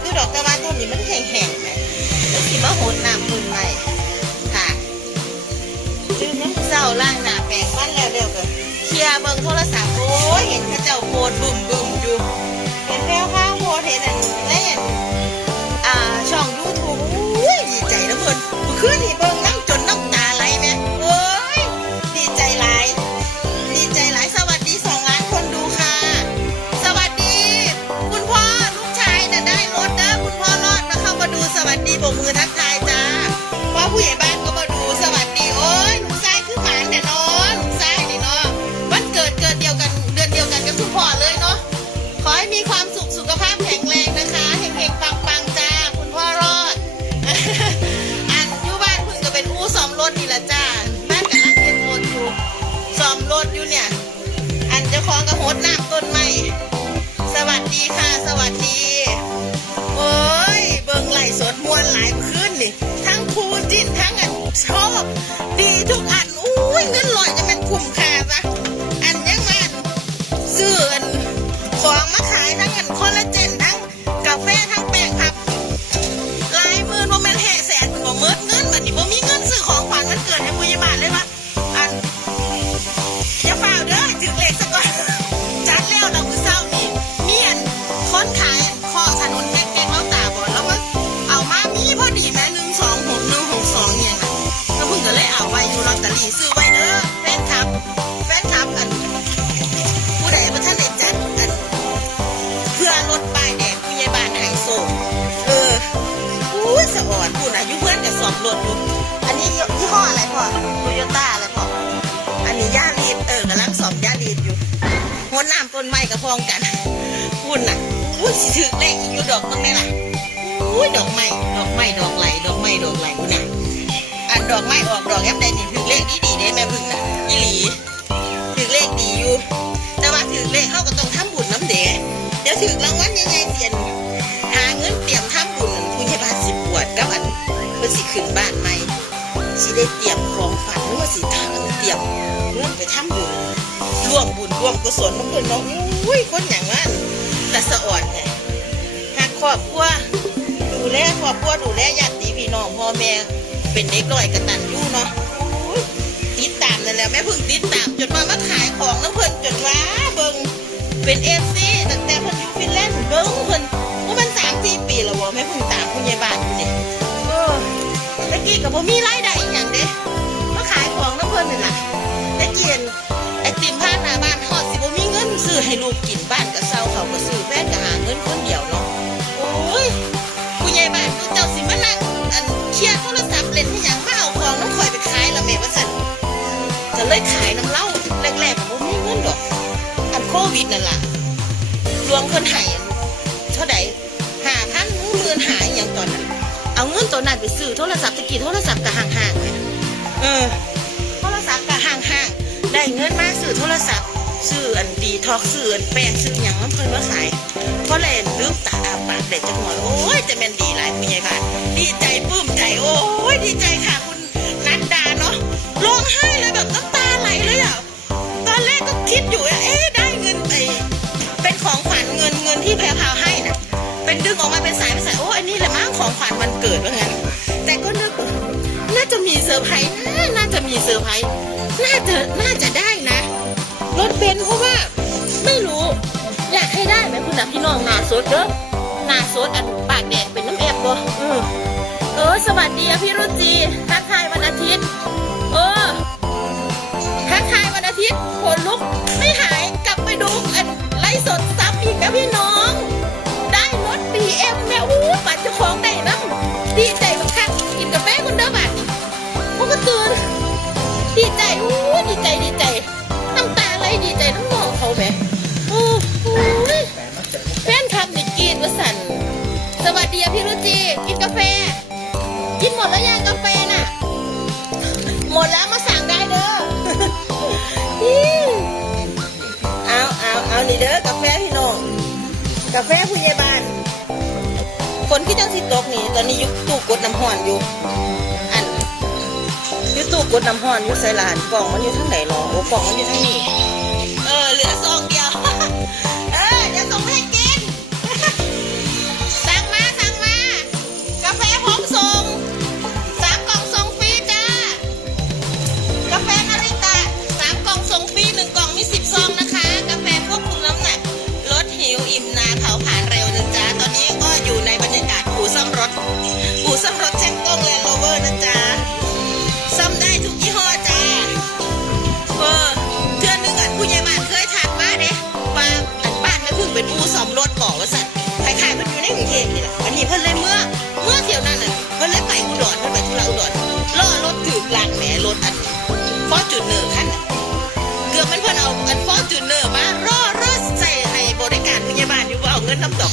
อยู่ดอกแต่ว่าต้นนี้มันแห้งๆแหมแล้วสิมาโหดน้ำต้นไม้ค่ะตื่นน้ำเศร้าล่างหน้าแปลงฟันแล้วเรียวก็เคลียเบิ่งโทรศัพท์โอ้ยเห็นข้าเจ้าโพดบึมบึมๆอยู่เห็นแววข้าวโพดเห็นอัน ต้นไม้กับพองกันพุ่นน่ะอุ้ยสิถือเลขอีกอยู่ดอกตรงนี้ล่ะอุ้ยดอกไม้ดอกไม้ดอกไหลดอกไม้ดอกไหลพุ่นน่ะอันดอกไม้ออกดอกแอปใดนี่ถือเลขดีดีๆเด้แม่พึ่งน่ะอีหลีถือเลขดีอยู่ แต่ว่าถือเลขเขาก็ต้องทำบุญน้ำเดเดี๋ยวถือรางวัลใหญ่ๆเสียนหาเงินเตรียมทำบุญคุณยายบ้านสิบวชกับอันเพื่อสิขึ้นบ้านใหม่สิได้เตรียมของฝันหรือว่าสิทางเตรียม วมบุญร่วมกุศลน้ำเพื่อนเน้องอุ้ยคนอย่างนั้นแต่สะอ่อนไงหากครอบครัวดูแลครอบครัวดูแลญาติพี่น้องพ่อแม่เป็นเด็กน้อยกระตัญญูเนาะติดตามนั่นแหละแม่พึ่งติดตามจนมามาขายของน้ำเพิ่นจนว่าเบิงเป็นเอฟซีตั้งแต่เพิ่นอยู่ฟินแลนด์เบิงเพิ่นว่ามันสามสี่ปีแล้ววะแม่พึ่งตามคุณยายบ้านอยู่นี่เออตะกี้กับผมมีรายได้อหย่างเด้มาขายของน้ำเพิ่นนี่แหละตะเกียนไอติมผ่า ให้ลูกกินบ้านก็เศร้าเขาก็ซื้อแฟนก็หาเงินคนเดียวเนาะโอ้ยผู้ใหญ่บ้านผู้เจ้าสิมานั่งอันเคลียร์โทรศัพท์เล่นให้หยังมาเอาของน้ำข่อยไปขายล้วแม่ว่าซั่นก็เลยขายน้ำเหล้าแรกๆก็บ่มีเงินดอก อันโควิดนั่นล่ะรวมเพิ่นห้อันเท่าใดห้าพันหมื่นหาอย่างตอนนั้นเอาเงินตัวนั้นไปซื้อโทรศัพท์ตะกี้โทรศัพท์ก็ห่างๆเลยเออโทรศัพท์ก็ห่างๆได้เงินมาซื้อโทรศัพท์ ซื้ออันดีท็อกซื้ออันแป้งซื้อหยังน้ำเพิ่นมาขายเพราะเลยลืมตาอาปากเด็ดจังหวะโอ้ยจะแม่นดีหลายคุณยายบ้านดีใจปลื้มใจโอ้ยดีใจค่ะคุณนัดดาเนาะร้องไห้เลยแบบน้ำตาไหลเลยอะตอนแรกก็คิดอยู่ว่าเอ๊ะได้เงินไปเป็นของขวัญเงินเงินที่แพรพาวให้น่ะเป็นดึงออกมาเป็นสายเป็นสายโอ้อันนี้แหละมั้งของขวัญวันเกิดว่างั้นแต่ก็นึกน่าจะมีเซอร์ไพรส์น่าจะมีเซอร์ไพรส์น่าจะน่าจะได้นะ รถเบนซ์เพราะว่าไม่รู้อยากให้ได้ไหมคุณนะพี่น้องหนาสดเด้อหนาสดอันปากแดดเป็นน้ำแอบบ่เออเออสวัสดีพี่รุจีทักทายวันอาทิตย์ เออทักทายวันอาทิตย์ขนลุกไม่หายกลับไปดูอันไลฟ์สดซ้ำอีกแล้วพี่น้อง ได้รถ BM แม่อู้ปัดเจ้าของ เขาแหมโอ้โหแฟนคลับนี่กรีดว่าสั่นสวัสดีอะพี่รุจีกินกาแฟ กินหมดแล้วยังกาแฟน่ะ หมดแล้วมาสั่งได้เด้อเอาเอาเอานี่เด้อกาแฟพี่น้องกาแฟผู้ใหญ่บ้านคนที่จังสิตกนี่ตอนนี้อยุตู้กดน้ำห่อนอยู่ อันอยุตู้กดน้ำห่อนอยู่ใส่หลานกล่องมันอยู่ทางไหนหรอโอ้กล่องมันอยู่ทางนี้ น้ำดอก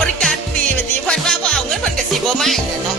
บริการฟรีแบบนี้เพิ่นว่าพอเอาเงินเพิ่นก็สิบ่มาเนาะ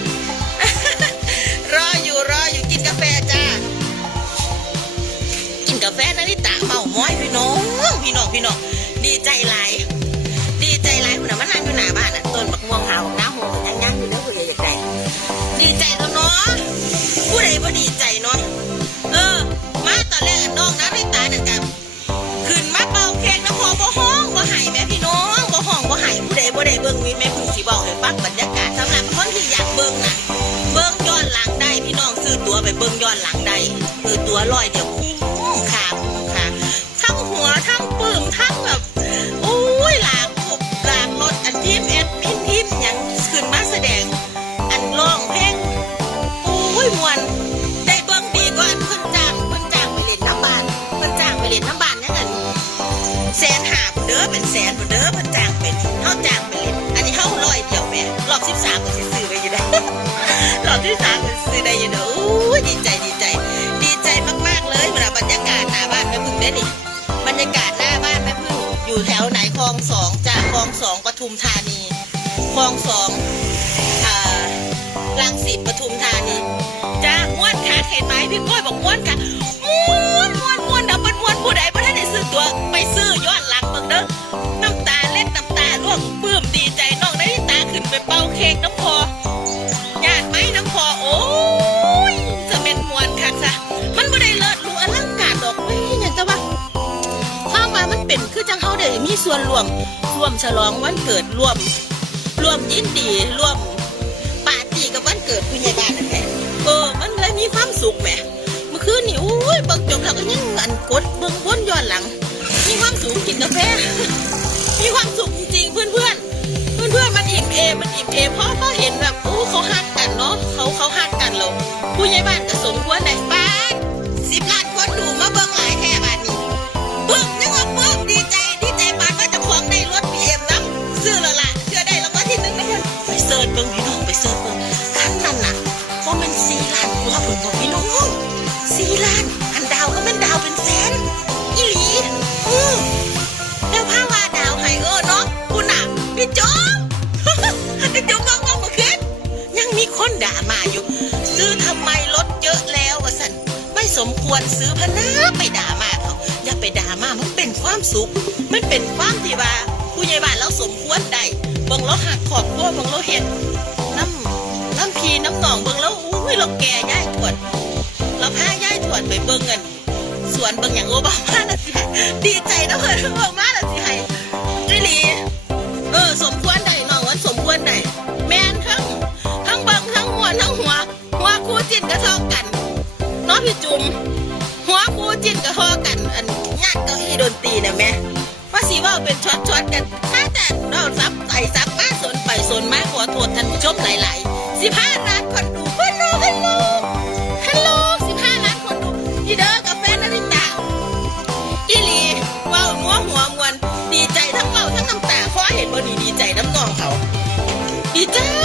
ทุมธานีคลองสองอ่ารังสิตปทุมธานีจ้าม้วนค่ะเห็นไหมพี่ก้อยบอกม้วนค่ะม้วนม้วนม้วนดับเบิลม้วนผู้ใดบ่ทันได้ซื้อตัวไปซื้อย้อนหลังเบิ่งเด้อน้ำตาเล็ดน้ำตาร่วงปลื้มดีใจน้องได้ตาขึ้นไปเป่าเค้กน้ำพอญาติไหมน้ำพอโอ้ยจะเป็นม้วนคักซะมันบ่ได้เลิศหรูอลังการดอกเฮ้ยอย่างแต่ว่าความว่ามันเป็นคือจังเฮาได้มีส่วนร่วม ร่วมฉลองวันเกิดร่วม ร่วมยินดีร่วมปาร์ตี้กับวันเกิดผู้ใหญ่บ้านนั่นแหละเออมันเลยมีความสุขแหมเมื่อคืนนี่โอ้ยเบิ่งจบแล้วก็ยังอันกดเบิ่งวนย้อนหลัง มีความสุขกินกาแฟมีความสุขจริงๆเพื่อนๆเพื่อนมันอิ่มเอมมันอิ่มเอมเพราะเขาเห็นแบบโอ้เขาฮักกันเนาะเขาเขาฮักกันเราผู้ใหญ่บ้านก็สมควรได้ป้า ควรซื้อพะนะไปด่ามาเขาอย่าไปด่ามามันเป็นความสุข มันเป็นความที่ว่าผู้ใหญ่บ้านเราสมควรได้บิ่งเราหักขอบครัวเบิ่งเราเห็นน้ำน้ำพีน้ำหนองบิ่งแล้วอุ้ยเราแก่ย่ายถวดเราพาย่ายถวดไปเบิ่งเงินสวนบิ่งอย่างโอบามาละสิดีใจนะเพื่อนโอบามาละสิให้จิลีเออสมควรได้น้องว่าสมควรได้แมนทั้งทั้งบิ่งทั้งหัวทั้งหัวหัวคู่จินกระทอกันน้องพี่จุ๋ม จินกระทอกันอันงานเก้าอี้ดนตรีนะแม่ว่าะสีว่าเป็นช็อตช็อตๆกันถ้าแต่เราซับใส่ซับมาสนไปสนมาขอโทษท่านผู้ชมหลายๆสิบห้าล้านคนดูฮัลโหลฮัลโหลฮัลโหลสิบห้าล้านคนดูอีเด้อกับแฟนนาริตาอีหลีเว้านัวหัวมวนดีใจทั้งเว้าทั้งน้ำตาเพราะเห็นบ่นี่ดีใจน้ำนองเขา ดีใจ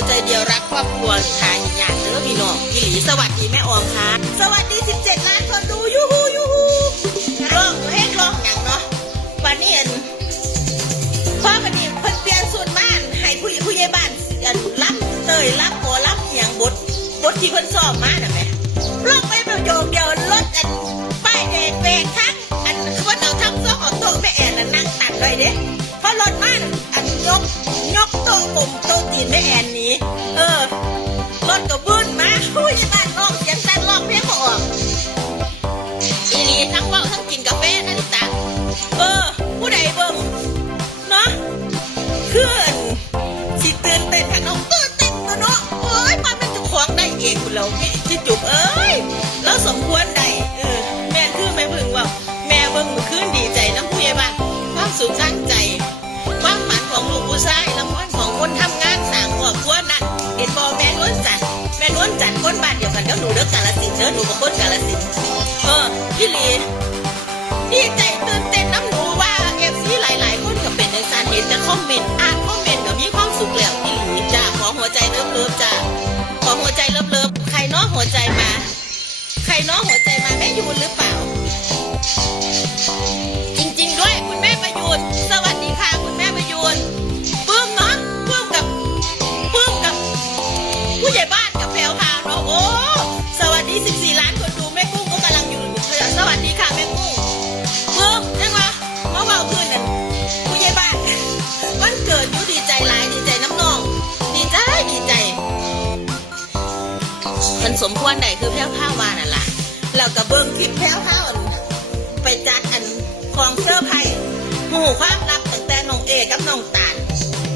ยวใจเดียวรักครอบครัวขายหยาดเด้อพี่น้องพี่หลีสวัสดีแม่ออมค่ะ สวัสดี 17 ล้านคนดูยูฮูยูฮูร้องเพลงร้องหยังเนาะวันนี้อันพ่อวันนี้เพิ่นเปลี่ยนสูตรบ้านให้ผู้ผู้ใหญ่บ้านอันรับเตยรับหัวรับหยังบทบทที่เพิ่นสอบมาน่ะแม่ร้องไปประโยคเดียวรถอันป้ายแดงแบกทั้งอันเพิ่นเอาทั้งซอกเอาโต๊ะแม่แอนน่ะนั่งตัดไว้เด้เพราะรถมันอันยกยกโต๊ะผมโต๊ะจีนแม่แอนนี้ อกาลสินธุ์เด้อหนูกับคนกาลสินเออพี่ลีดีใจตื่นเต้นน้ำหนูว่าเอฟซีหลาย ๆ คนก็เป็นในสารเห็นแต่คอมเมนต์อ่านคอมเมนต์ก็มีความสุขแล้วพี่ลีจ้าขอหัวใจเลิฟๆจ้าขอหัวใจเลิฟๆใครน้อหัวใจมา ใครน้อหัวใจมาแม่ยูนหรือเปล่า สมควรใดคือแพ้วพ้าวานั่นล่ะเรากับเบิ้งคลิปแพ้วพ้าอันไปจัดอันของเสื้อไผ่หูความลับตั้งแต่น้องเอกับน้องตาล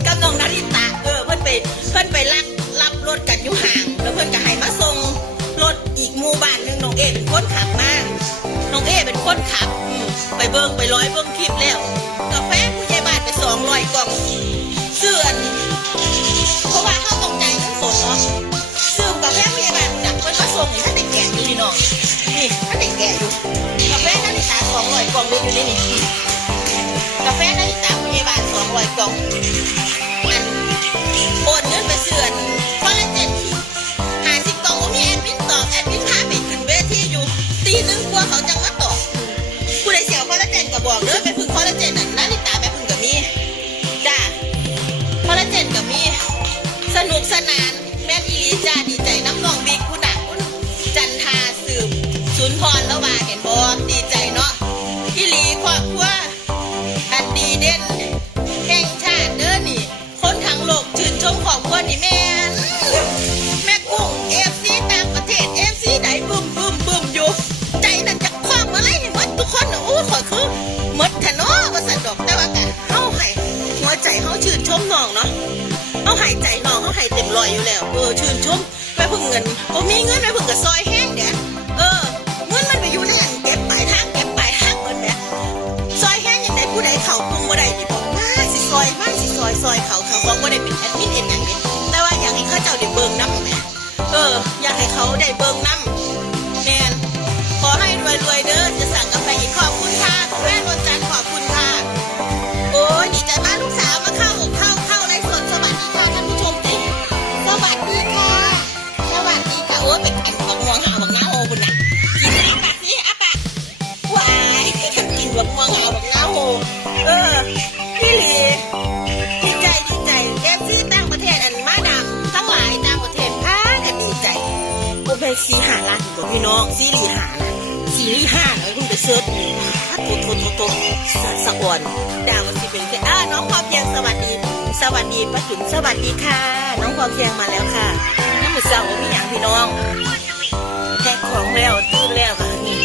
กับน้องนาริตาเออเพิ่อนไปเพิ่อนไปลักรับรถกันอยู่ห่าง แล้วเพิ่อนก็ให้มาส่งรถอีกหมู่บ้านหนึ่งน้องเอเป็นคนขับมาน้องเอเป็นคนขับไปเบิ้งไปร้อยเบิ้งคลิปแล้วกาแฟผู้ใหญ่บ้านไปสองร้อยกล่องเสื่อนเพราะว่าเขา องนี่ถ้าเด็กแก่อยู่นี่น้อง นี่ถ้าเด็กแก่อยู่ กาแฟนาฬิตาสองร้อยกล่องเลยอยู่นี่นี่กาแฟนาฬิตาพยาบาลสองร้อยกล่อง ใจน้องเขาให้เต็มร้อยอยู่แล้ว เออชื่นชมแม่พึ่งเงินก็มีเงินไปพึ่งกับซอยแห้งเดี๋ยเออเงินมันไปอยู่ในอันเก็บปลายทางเก็บปลายทางเงินแหม่ซอยแห้งยังไงผู้ใดเข่าปุงบ่ได้ที่บอกมาสิซอยมาสิซอยซอยเขาเขาของบ่ได้เป็นแอดมินเอ็นอย่างนี้แต่ว่าอยากให้เขาเจ้าได้เบิ่งน้ำแหม่เออ อยากให้เขาได้เบิ่งน้ำ น้องซีรีหานะซีรีห้าเอ้ยคุณไปเซิร์ชโตโตโตโตสะสะอ่อนดาวมันสิเป็นแค่อ่าน้องพอเพียงสวัสดี สวัสดีป้าจุ๋มสวัสดีค่ะ น้องพอเพียงมาแล้วค่ะน้ำมือเสาพี่หยังพี่น้องแพ็คของแล้วตื่นแล้วค่ะนี่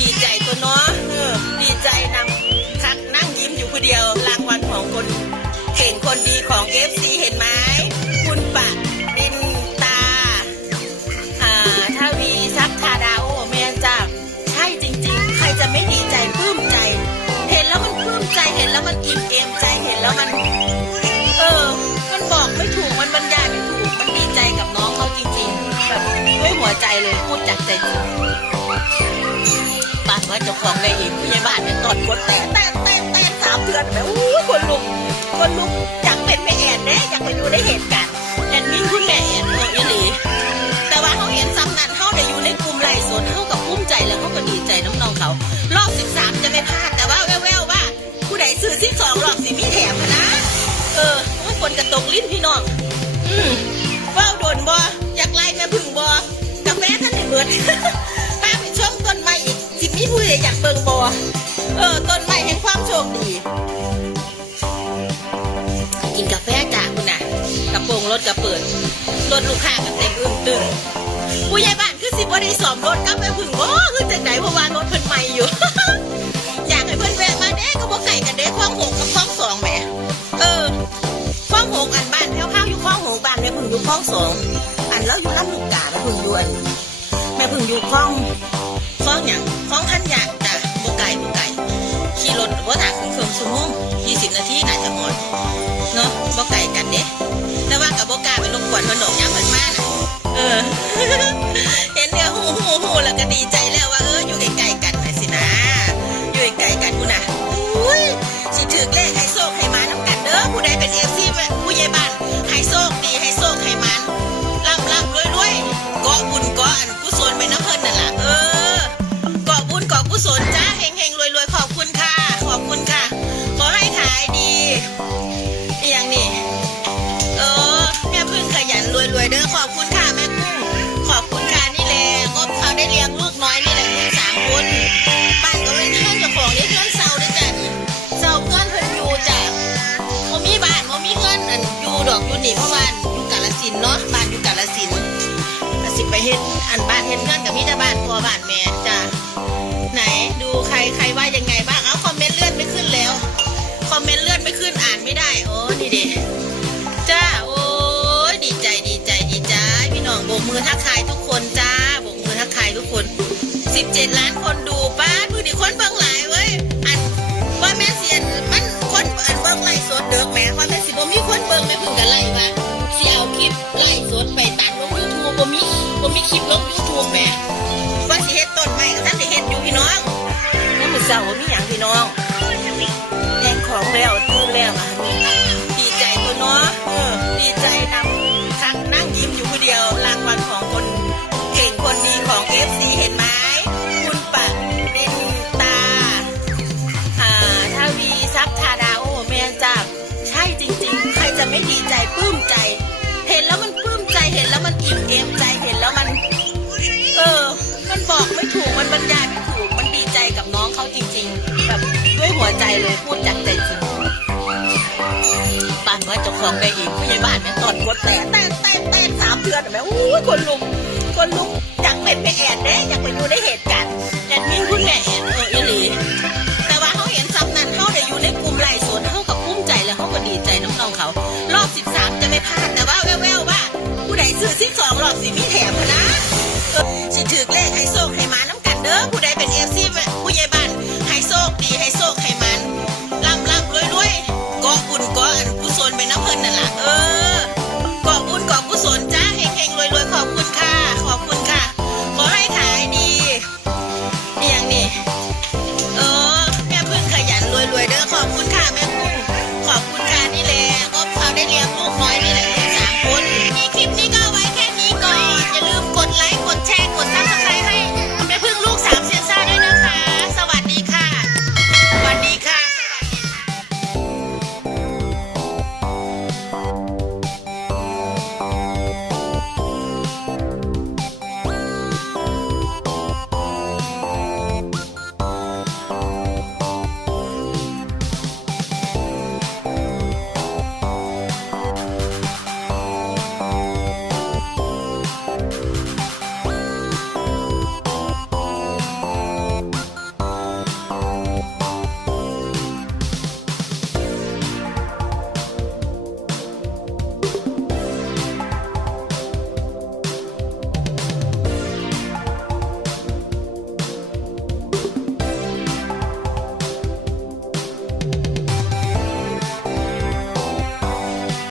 ดีใจตัวเนาะเออดีใจนำคักนั่งยิ้มอยู่คนเดียวรางวัลของคนเก่งคนดีของเอ จากใจจริานว่าเจ้าของในหินผู้ใหญ่บ้านเนี่ยกอดคนแต่แต่แต่แต่สามเดือนแบบอู้คนลุกคนลุกอยากเป็นแม่แอนแน่อยากไปดูได้เหตุการณ์แอนนี่คุณแม่แอนเอออีหลีแต่ว่าเขาเห็นซ้ำนั้นเขาได้อยู่ในกลุ่มไล่สวนเขากับภูมิใจแล้วเขาก็ดีใจน้องๆเขา รอบสิบสามจะไม่พลาดแต่ว่าแววๆว่า ผู้ใดซื้อที่สองรอบสิมีแถมนะ เออคนกระตกลิ้นพี่น้อง อืม บิดป้าไปชมต้นไม้อีกจิมีผู้ใหญ่อยากเบิงบอเออต้นไม้แห่งความโชคดีกินกาแฟจากคุณน่ะกระโปรงรถกระเปิดรถลูกค้ากันเต็มอึ้งตึงผู้ใหญ่บ้านคือสิบ่ได้สอมรถก็ไปพึ่งบ่คือจากไหนเพราะว่ารถเพิ่นใหม่อยู่ อยากให้เพิ่นแวะมาเด้ก็บ่ไก่กันเด้ข้องหกกับข้องสองแหมเออข้องหกอันบ้านแถวข้าวอยู่ข้องหกบ้านเนี่ยเพิ่นอยู่ข้องสองอันแล้วอยู่ลำลูกกาเพิ่นอยู่อัน ม่พึ่งอยู่คลองคลองอย่างคลองทันยางจ้ะบกไก่บกไก่ขี่รถบ่ถาครึ่งชั่วโมง20นาทีน่าจะหมดเนาะบกไก่กันเด้แต่ว่ากับบกไก่ไปรบกวนเพิ่นดอกยามเพิ่นมาน่ะเออ เห็นเดียวหูหูหูแล้วก็ดีใจ อ นี่คนเบิ่งหลายเว้ย อันว่าแม่เสียนมันคนอันเบิ่งไล่สดเด้อแม่ว่าแม่สิบ่มีคนเบิ่งแม่เพิ่งกันไล่มาสิเอาคลิปไล่สดไปตัดลง YouTube บ่มีบ่มีคลิปลง YouTube แม่ว่าสิเฮ็ดต้นไม้ก็ทันสิเฮ็ดอยู่พี่น้องแล้วมื้อเช้าบ่มีหยังพี่น้องแต่งของแล้ว เห็นแล้วมันอิ่มใจเห็นแล้วมัน เออ มันบอกไม่ถูก มันบรรยายไม่ถูก มันดีใจกับน้องเขาจริง ๆ แบบด้วยหัวใจเลยพูดจากใจจริงป่านว่าเจ้าของได้อีกผู้ใหญ่บ้านเนี่ยตอนกดแต่แต่แต่แต่สามเดือนเห็นไหมอู้ยคนลุกคนลุกอยากเป็นไปแอดเด้อยากไปดูในเหตุการณ์ สิบสองหลอดสิมีแถมนะ